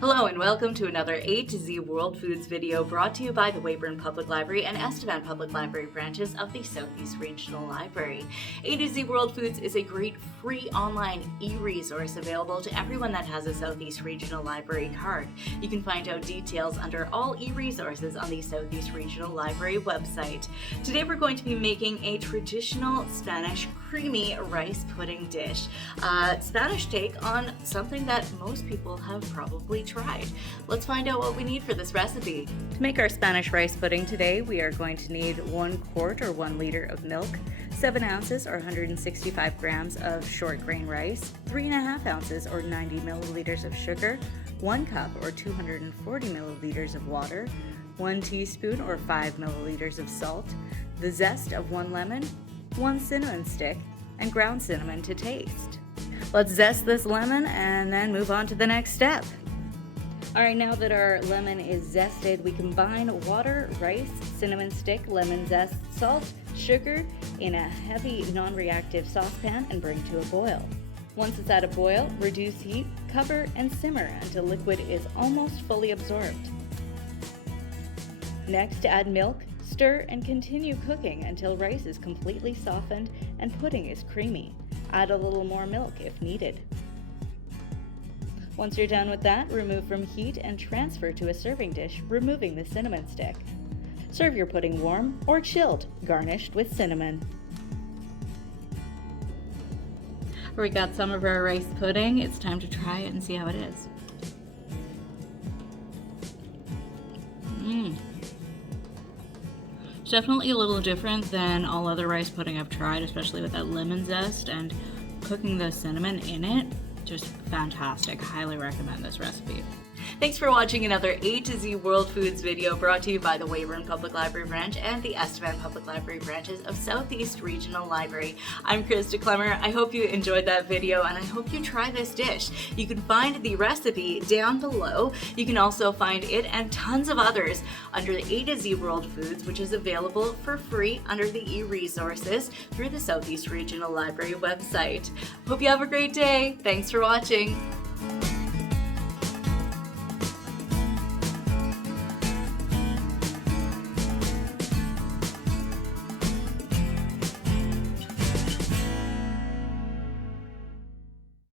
Hello and welcome to another A to Z World Foods video brought to you by the Weyburn Public Library and Estevan Public Library branches of the Southeast Regional Library. A to Z World Foods is a great free online e-resource available to everyone that has a Southeast Regional Library card. You can find out details under all e-resources on the Southeast Regional Library website. Today we're going to be making a traditional Spanish creamy rice pudding dish. Spanish take on something that most people have probably tried. Let's find out what we need for this recipe. To make our Spanish rice pudding today, we are going to need 1 quart or 1 liter of milk, 7 ounces or 165 grams of short grain rice, 3.5 ounces or 90 milliliters of sugar, 1 cup or 240 milliliters of water, 1 teaspoon or 5 milliliters of salt, the zest of 1 lemon, 1 cinnamon stick, and ground cinnamon to taste. Let's zest this lemon and then move on to the next step. Alright, now that our lemon is zested, we combine water, rice, cinnamon stick, lemon zest, salt, sugar in a heavy non-reactive saucepan and bring to a boil. Once it's at a boil, reduce heat, cover, and simmer until liquid is almost fully absorbed. Next, add milk, stir, and continue cooking until rice is completely softened and pudding is creamy. Add a little more milk if needed. Once you're done with that, remove from heat and transfer to a serving dish, removing the cinnamon stick. Serve your pudding warm or chilled, garnished with cinnamon. We got some of our rice pudding. It's time to try it and see how it is. It's definitely a little different than all other rice pudding I've tried, especially with that lemon zest and cooking the cinnamon in it. Just fantastic. Highly recommend this recipe. Thanks for watching another A to Z World Foods video brought to you by the Weyburn Public Library branch and the Estevan Public Library branches of Southeast Regional Library. I'm Krista Clemmer. I hope you enjoyed that video and I hope you try this dish. You can find the recipe down below. You can also find it and tons of others under the A to Z World Foods, which is available for free under the e-resources through the Southeast Regional Library website. Hope you have a great day. Thanks for watching.